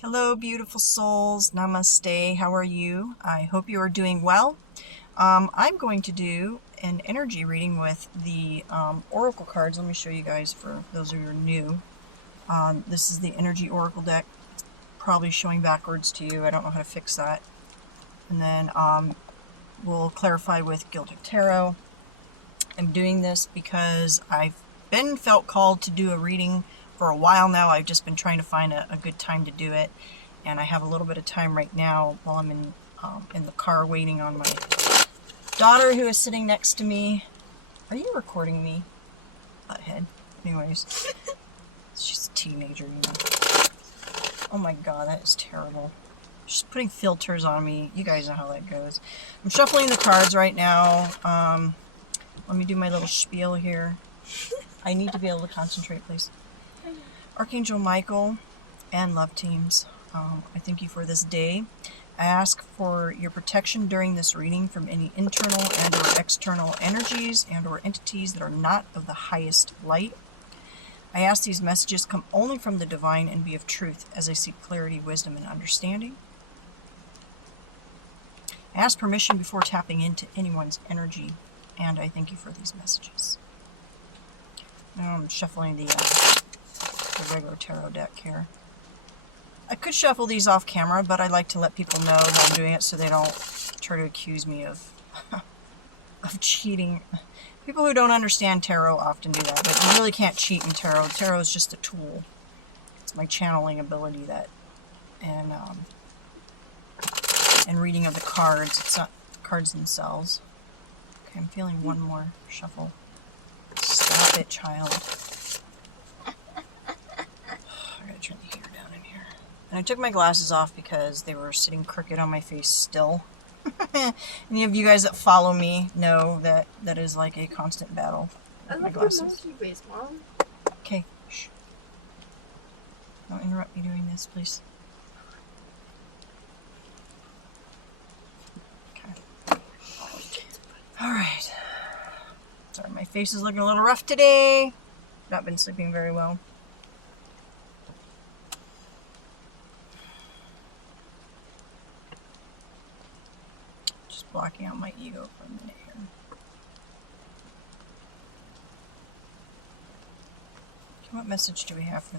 Hello, beautiful souls. Namaste. How are you? I hope you are doing well. I'm going to do an energy reading with the oracle cards. Let me show you guys for those of you who are new. This is the energy oracle deck. Probably showing backwards to you. I don't know how to fix that. And then we'll clarify with Gilded Tarot. I'm doing this because I've felt called to do a reading for a while now. I've just been trying to find a good time to do it, and I have a little bit of time right now while I'm in the car waiting on my daughter who is sitting next to me. Are you recording me? Butthead. Anyways, she's a teenager, you know. Oh my god, that is terrible. She's putting filters on me. You guys know how that goes. I'm shuffling the cards right now. Let me do my little spiel here. I need to be able to concentrate, please. Archangel Michael and love teams, I thank you for this day. I ask for your protection during this reading from any internal and or external energies and or entities that are not of the highest light. I ask these messages come only from the divine and be of truth as I seek clarity, wisdom, and understanding. I ask permission before tapping into anyone's energy, and I thank you for these messages. Now I'm shuffling the regular tarot deck here. I could shuffle these off camera, but I like to let people know that I'm doing it so they don't try to accuse me of cheating. People who don't understand tarot often do that, but you really can't cheat in tarot. Tarot is just a tool. It's my channeling ability and reading of the cards. It's not the cards themselves. Okay, I'm feeling one more shuffle. Stop it, child. I gotta turn the heater down in here. And I took my glasses off because they were sitting crooked on my face still. Any of you guys that follow me know that is like a constant battle with my glasses. Mom. Okay, shh. Don't interrupt me doing this, please. Okay. Alright. Sorry, my face is looking a little rough today. Not been sleeping very well. Just blocking out my ego for a minute here. Okay, what message do we have for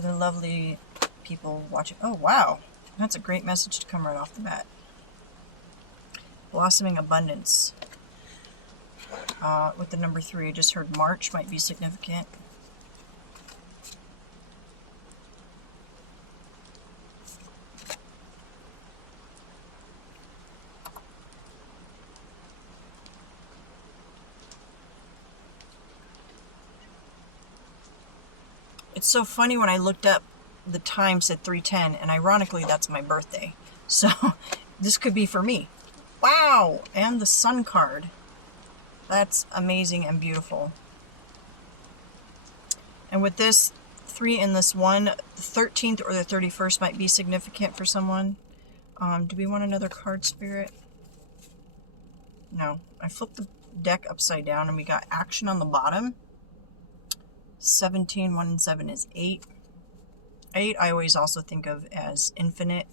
the lovely people watching? Oh, wow. That's a great message to come right off the bat. Blossoming abundance. With the number 3, I just heard March might be significant. It's so funny when I looked up the time said 3:10, and ironically that's my birthday. So this could be for me. Wow! And the Sun card. That's amazing and beautiful. And with this 3 and this 1, the 13th or the 31st might be significant for someone. Do we want another card, Spirit? No. I flipped the deck upside down and we got action on the bottom. 17, 1 and 7 is 8. 8 I always also think of as infinite.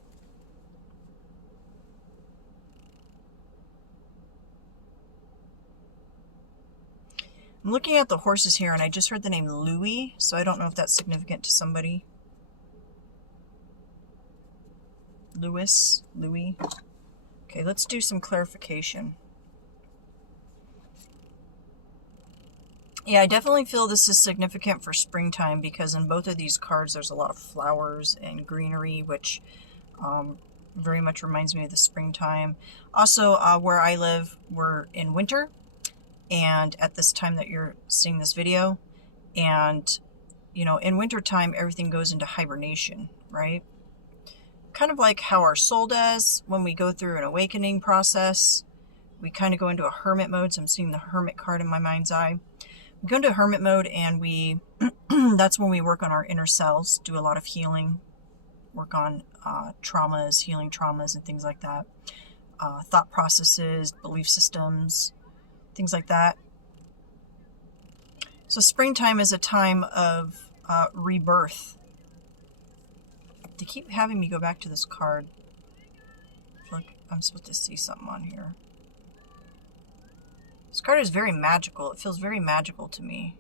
I'm looking at the horses here and I just heard the name Louis, so I don't know if that's significant to somebody. Louis. Okay, let's do some clarification. Yeah, I definitely feel this is significant for springtime because in both of these cards there's a lot of flowers and greenery, which very much reminds me of the springtime. Also, where I live, we're in winter, and at this time that you're seeing this video, and you know, in wintertime, everything goes into hibernation, right? Kind of like how our soul does when we go through an awakening process. We kind of go into a hermit mode. So I'm seeing the hermit card in my mind's eye. We go into hermit mode, and we that's when we work on our inner selves, do a lot of healing, work on traumas, healing traumas and things like that. Thought processes, belief systems, things like that. So springtime is a time of rebirth. They keep having me go back to this card. I feel like I'm supposed to see something on here. This card is very magical. It feels very magical to me.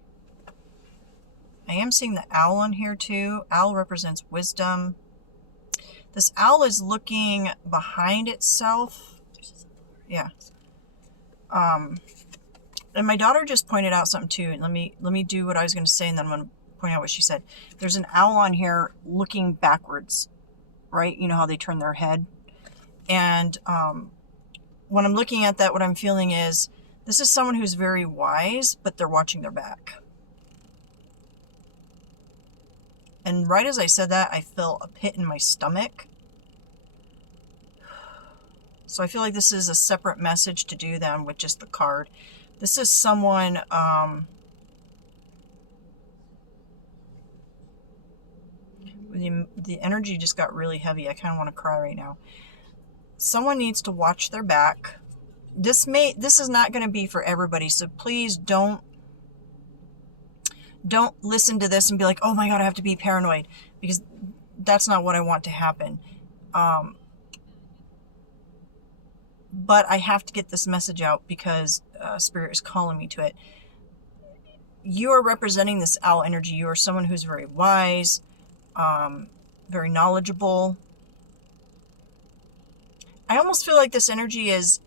I am seeing the owl on here too. Owl represents wisdom. This owl is looking behind itself. Yeah. And my daughter just pointed out something too. And let me do what I was going to say, and then I'm going to point out what she said. There's an owl on here looking backwards, right? You know how they turn their head. And when I'm looking at that, what I'm feeling is this is someone who's very wise, but they're watching their back. And right as I said that, I feel a pit in my stomach. So I feel like this is a separate message to do than with just the card. This is someone, the energy just got really heavy. I kind of want to cry right now. Someone needs to watch their back. This is not going to be for everybody. So please don't listen to this and be like, oh my God, I have to be paranoid, because that's not what I want to happen. But I have to get this message out because Spirit is calling me to it. You are representing this owl energy. You are someone who's very wise, very knowledgeable. I almost feel like this energy is,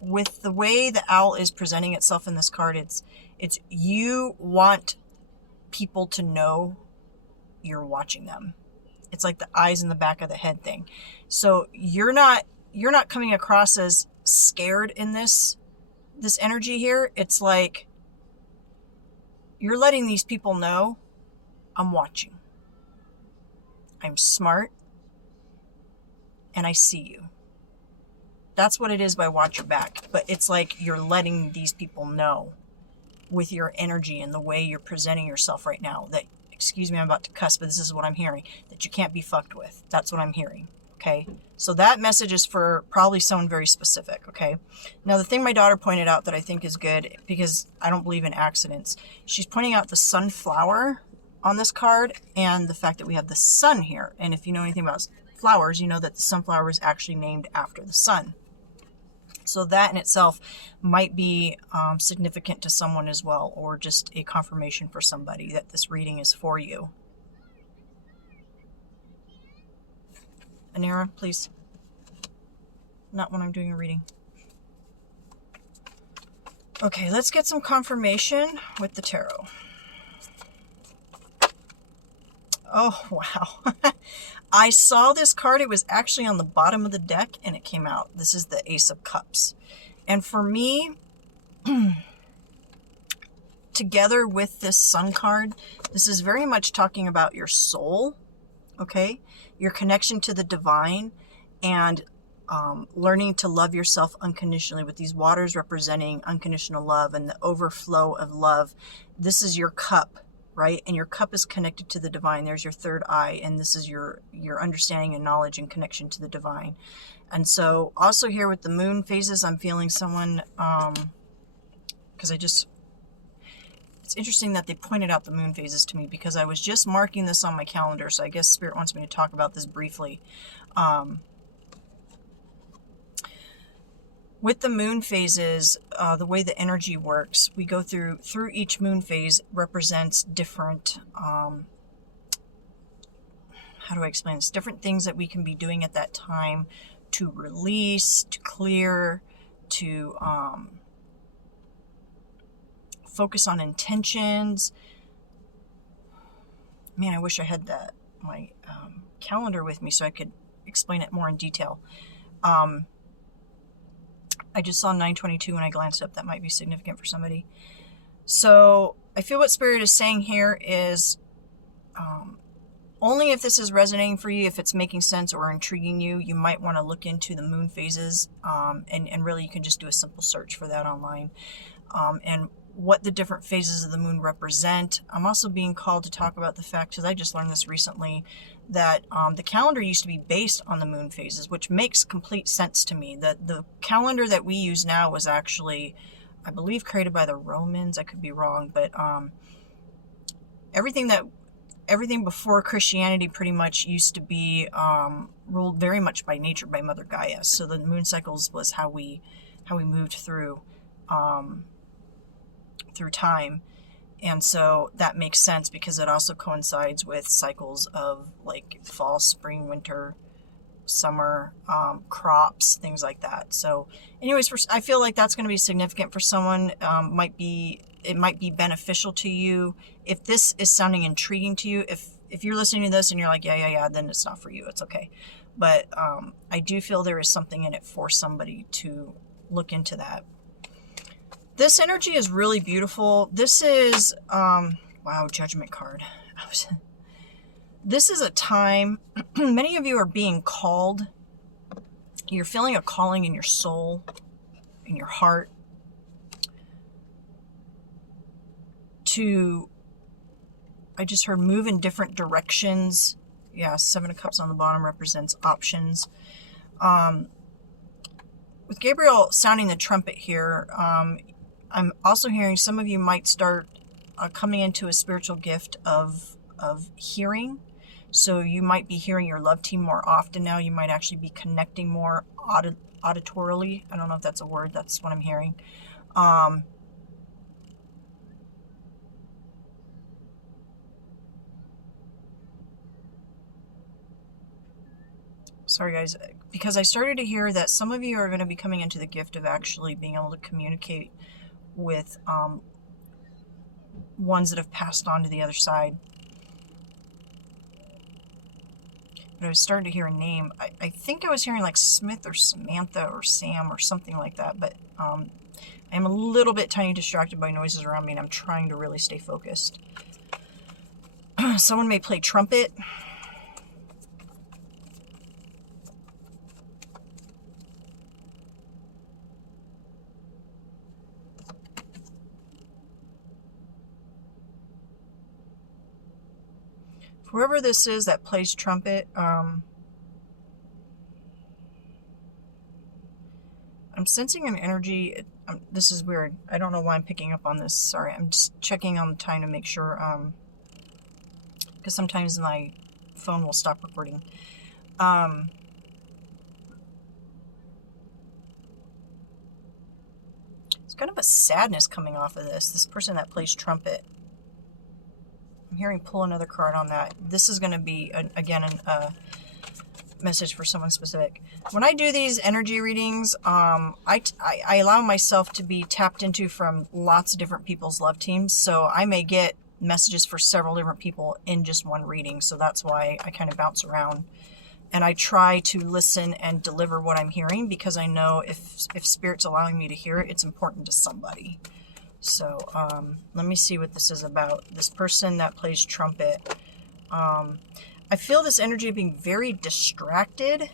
with the way the owl is presenting itself in this card, it's you want people to know you're watching them. It's like the eyes in the back of the head thing. So you're not coming across as scared in this energy here. It's like you're letting these people know, I'm watching. I'm smart. And I see you. That's what it is by watch your back. But it's like you're letting these people know with your energy and the way you're presenting yourself right now that, excuse me, I'm about to cuss, but this is what I'm hearing, that you can't be fucked with. That's what I'm hearing. Okay. So that message is for probably someone very specific. Okay. Now, the thing my daughter pointed out that I think is good, because I don't believe in accidents, she's pointing out the sunflower on this card and the fact that we have the sun here. And if you know anything about flowers, you know that the sunflower is actually named after the sun. So that in itself might be significant to someone as well, or just a confirmation for somebody that this reading is for you. Anira, please. Not when I'm doing a reading. Okay, let's get some confirmation with the tarot. Oh, wow. I saw this card. It was actually on the bottom of the deck and it came out. This is the Ace of Cups. And for me, together with this Sun card, this is very much talking about your soul, okay? Your connection to the divine, and learning to love yourself unconditionally, with these waters representing unconditional love and the overflow of love. This is your cup, right? And your cup is connected to the divine. There's your third eye, and this is your understanding and knowledge and connection to the divine. And so also here with the moon phases, I'm feeling someone, because it's interesting that they pointed out the moon phases to me, because I was just marking this on my calendar. So I guess Spirit wants me to talk about this briefly. With the moon phases, the way the energy works, we go through each moon phase represents different, how do I explain this? Different things that we can be doing at that time to release, to clear, to focus on intentions. Man, I wish I had my calendar with me so I could explain it more in detail. I just saw 922 when I glanced up. That might be significant for somebody. So I feel what Spirit is saying here is only if this is resonating for you, if it's making sense or intriguing you, you might want to look into the moon phases, and really you can just do a simple search for that online, and what the different phases of the moon represent. I'm also being called to talk about the fact, because I just learned this recently, that the calendar used to be based on the moon phases, which makes complete sense to me. That the calendar that we use now was actually, I believe, created by the Romans. I could be wrong, but everything before Christianity pretty much used to be ruled very much by nature, by Mother Gaia. So the moon cycles was how we moved through time. And so that makes sense because it also coincides with cycles of like fall, spring, winter, summer, crops, things like that. So anyways, I feel like that's going to be significant for someone. It might be beneficial to you. If this is sounding intriguing to you, if you're listening to this and you're like, yeah, then it's not for you. It's okay. But I do feel there is something in it for somebody to look into that. This energy is really beautiful. This is, wow, Judgment card. This is a time, many of you are being called. You're feeling a calling in your soul, in your heart, to, I just heard, move in different directions. Yeah, 7 of Cups on the bottom represents options. With Gabriel sounding the trumpet here, I'm also hearing some of you might start coming into a spiritual gift of hearing. So you might be hearing your love team more often now. You might actually be connecting more auditorily. I don't know if that's a word. That's what I'm hearing. Sorry guys, because I started to hear that some of you are going to be coming into the gift of actually being able to communicate with ones that have passed on to the other side. But I was starting to hear a name. I think I was hearing like Smith or Samantha or Sam or something like that, but I'm a little bit tiny distracted by noises around me, and I'm trying to really stay focused. Someone may play trumpet. Whoever this is that plays trumpet, I'm sensing an energy. This is weird. I don't know why I'm picking up on this. Sorry, I'm just checking on the time to make sure, because sometimes my phone will stop recording. It's kind of a sadness coming off of this person that plays trumpet. I'm hearing pull another card on that. This is going to be, again, a message for someone specific. When I do these energy readings, I allow myself to be tapped into from lots of different people's love teams. So I may get messages for several different people in just one reading. So that's why I kind of bounce around. And I try to listen and deliver what I'm hearing, because I know if Spirit's allowing me to hear it, it's important to somebody. So let me see what this is about. This person that plays trumpet. I feel this energy of being very distracted.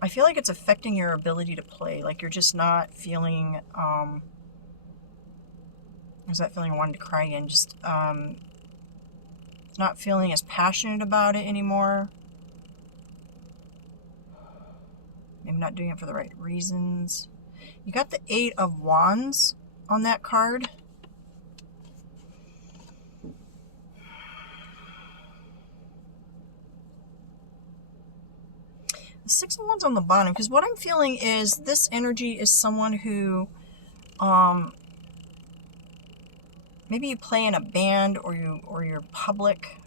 I feel like it's affecting your ability to play. Like you're just not feeling... there's that feeling of wanting to cry again. Just not feeling as passionate about it anymore. Maybe not doing it for the right reasons. You got the 8 of Wands on that card. The 6 of Wands on the bottom, because what I'm feeling is this energy is someone who maybe you play in a band, or you're public.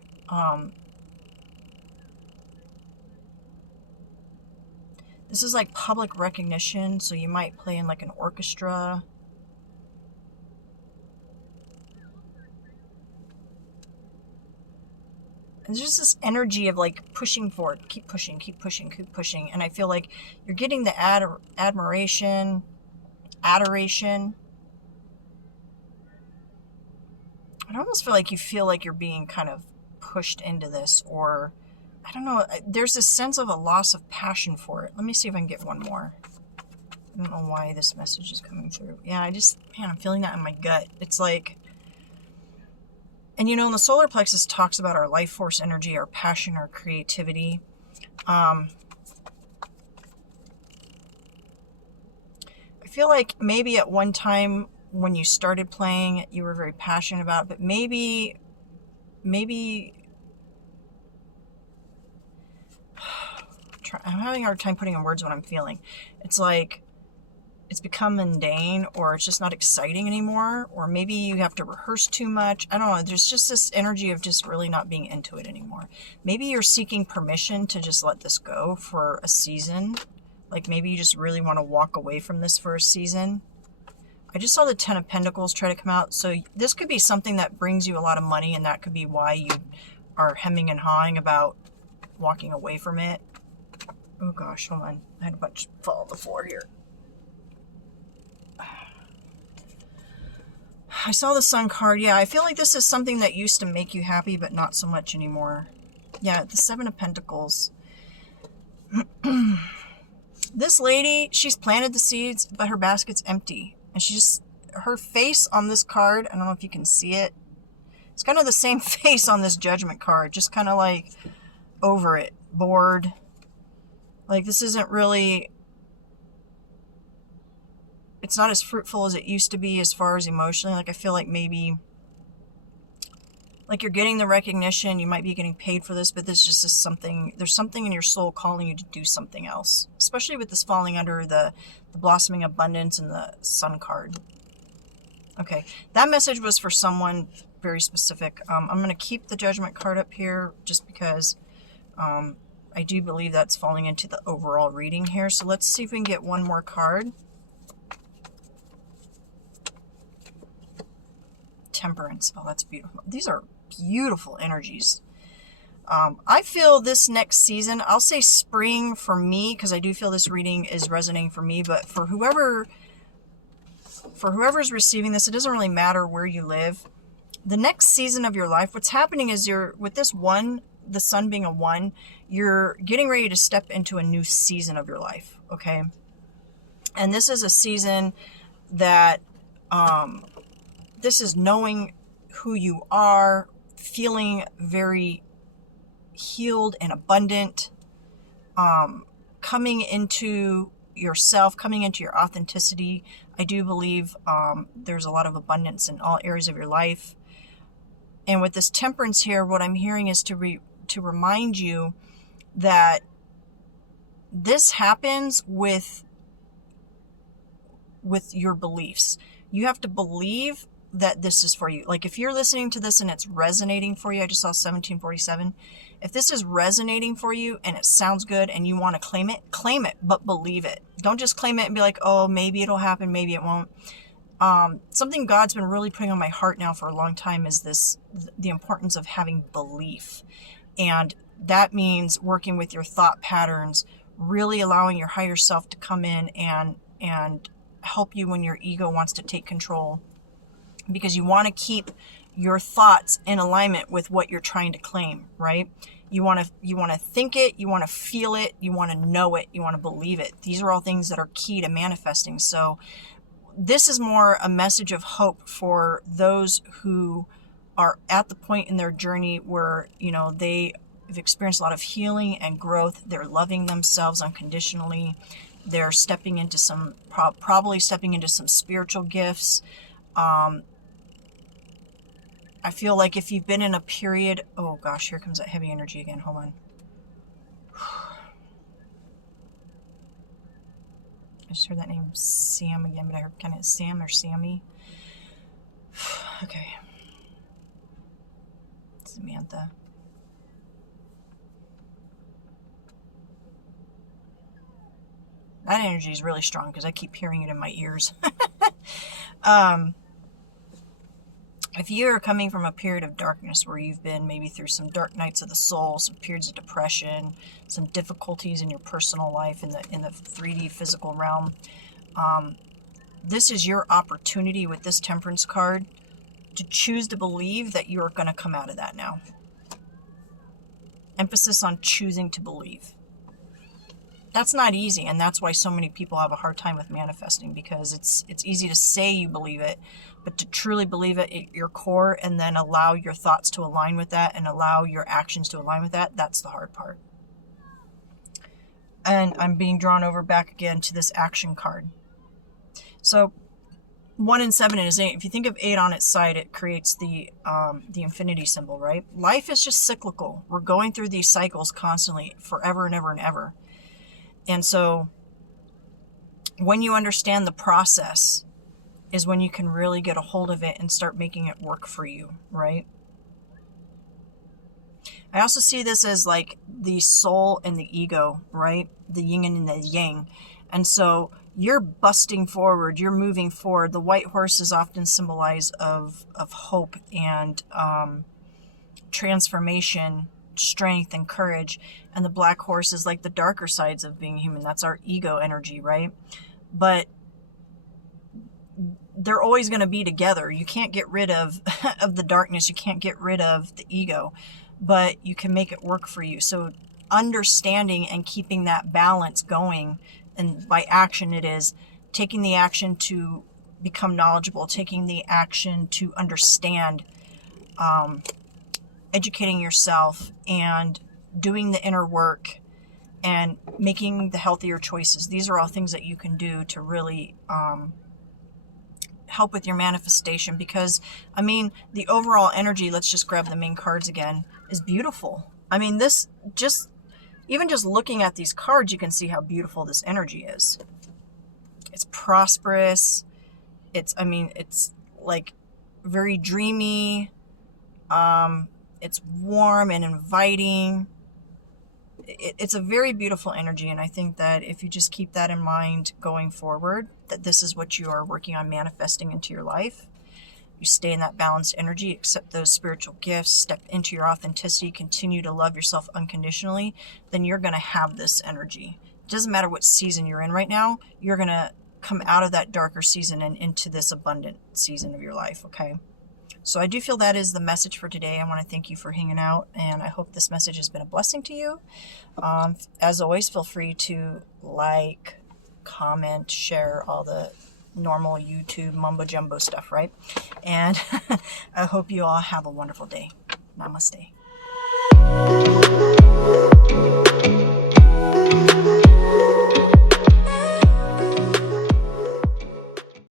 This is like public recognition, so you might play in like an orchestra. And there's just this energy of like pushing forward, keep pushing, keep pushing, keep pushing. And I feel like you're getting the admiration, adoration. I almost feel like you're being kind of pushed into this, or I don't know. There's this sense of a loss of passion for it. Let me see if I can get one more. I don't know why this message is coming through. Yeah, I'm feeling that in my gut. It's like, and you know, the solar plexus talks about our life force energy, our passion, our creativity. I feel like maybe at one time when you started playing, you were very passionate about it, but maybe I'm having a hard time putting in words what I'm feeling. It's like it's become mundane, or it's just not exciting anymore, or maybe you have to rehearse too much. I don't know. There's just this energy of just really not being into it anymore. Maybe you're seeking permission to just let this go for a season. Like maybe you just really want to walk away from this for a season. I just saw the Ten of Pentacles try to come out. So this could be something that brings you a lot of money, and that could be why you are hemming and hawing about walking away from it. Oh gosh, hold on. I had a bunch fall on the floor here. I saw the Sun card. Yeah, I feel like this is something that used to make you happy, but not so much anymore. Yeah, the Seven of Pentacles. This lady, she's planted the seeds, but her basket's empty. And her face on this card, I don't know if you can see it. It's kind of the same face on this Judgment card. Just kind of like over it, bored. Like this isn't really, it's not as fruitful as it used to be as far as emotionally. Like I feel like maybe, like you're getting the recognition, you might be getting paid for this, but this just is something, there's something in your soul calling you to do something else. Especially with this falling under the blossoming abundance and the Sun card. Okay, that message was for someone very specific. I'm going to keep the Judgment card up here just because I do believe that's falling into the overall reading here. So let's see if we can get one more card. Temperance. Oh, that's beautiful. These are beautiful energies. I feel this next season, I'll say spring for me, because I do feel this reading is resonating for me, but for whoever's receiving this, it doesn't really matter where you live. The next season of your life, what's happening is with this one, the Sun being a 1, you're getting ready to step into a new season of your life, okay? And this is a season that, this is knowing who you are, feeling very healed and abundant, coming into yourself, coming into your authenticity. I do believe there's a lot of abundance in all areas of your life. And with this Temperance here, what I'm hearing is to remind you that this happens with your beliefs. You have to believe that this is for you. Like if you're listening to this and it's resonating for you, I just saw 1747. If this is resonating for you and it sounds good and you want to claim it, but believe it. Don't just claim it and be like, oh, maybe it'll happen, maybe it won't. Something God's been really putting on my heart now for a long time is the importance of having belief. And that means working with your thought patterns, really allowing your higher self to come in and help you when your ego wants to take control. Because you want to keep your thoughts in alignment with what you're trying to claim, right? You want to think it, you want to feel it, you want to know it, you want to believe it. These are all things that are key to manifesting. So this is more a message of hope for those who are at the point in their journey where, you know, they have experienced a lot of healing and growth. They're loving themselves unconditionally. They're stepping into probably stepping into some spiritual gifts. I feel like if you've been in a period, oh gosh, here comes that heavy energy again. Hold on. I just heard that name Sam again, but I heard kind of Sam or Sammy. Okay. Samantha. That energy is really strong because I keep hearing it in my ears. If you're coming from a period of darkness where you've been maybe through some dark nights of the soul, some periods of depression, some difficulties in your personal life in the 3D physical realm, This is your opportunity with this Temperance card to choose to believe that you're going to come out of that now. Emphasis on choosing to believe. That's not easy, and that's why so many people have a hard time with manifesting, because it's easy to say you believe it, but to truly believe it at your core and then allow your thoughts to align with that and allow your actions to align with that, that's the hard part. And I'm being drawn over back again to this action card. So 1 and 7 is 8. If you think of 8 on its side, it creates the infinity symbol, right? Life is just cyclical. We're going through these cycles constantly, forever and ever and ever. And so when you understand the process is when you can really get a hold of it and start making it work for you, right? I also see this as like the soul and the ego, right? The yin and the yang. And so you're busting forward, you're moving forward. The white horse is often symbolized of hope and transformation, strength and courage. And the black horse is like the darker sides of being human. That's our ego energy, right? But they're always going to be together. You can't get rid of the darkness. You can't get rid of the ego, but you can make it work for you. So understanding and keeping that balance going, and by action it is taking the action to become knowledgeable, taking the action to understand, educating yourself and doing the inner work and making the healthier choices. These are all things that you can do to really help with your manifestation, because I mean the overall energy, let's just grab the main cards again, is beautiful. I mean, this just, even just looking at these cards, you can see how beautiful this energy is. It's prosperous. It's like very dreamy. It's warm and inviting. It's a very beautiful energy, and I think that if you just keep that in mind going forward, that this is what you are working on manifesting into your life. You stay in that balanced energy, accept those spiritual gifts, step into your authenticity, continue to love yourself unconditionally, then you're going to have this energy. It doesn't matter what season you're in right now, you're going to come out of that darker season and into this abundant season of your life, okay? So I do feel that is the message for today. I want to thank you for hanging out, and I hope this message has been a blessing to you. As always, feel free to like, comment, share, all the normal YouTube mumbo jumbo stuff, right? And I hope you all have a wonderful day. Namaste.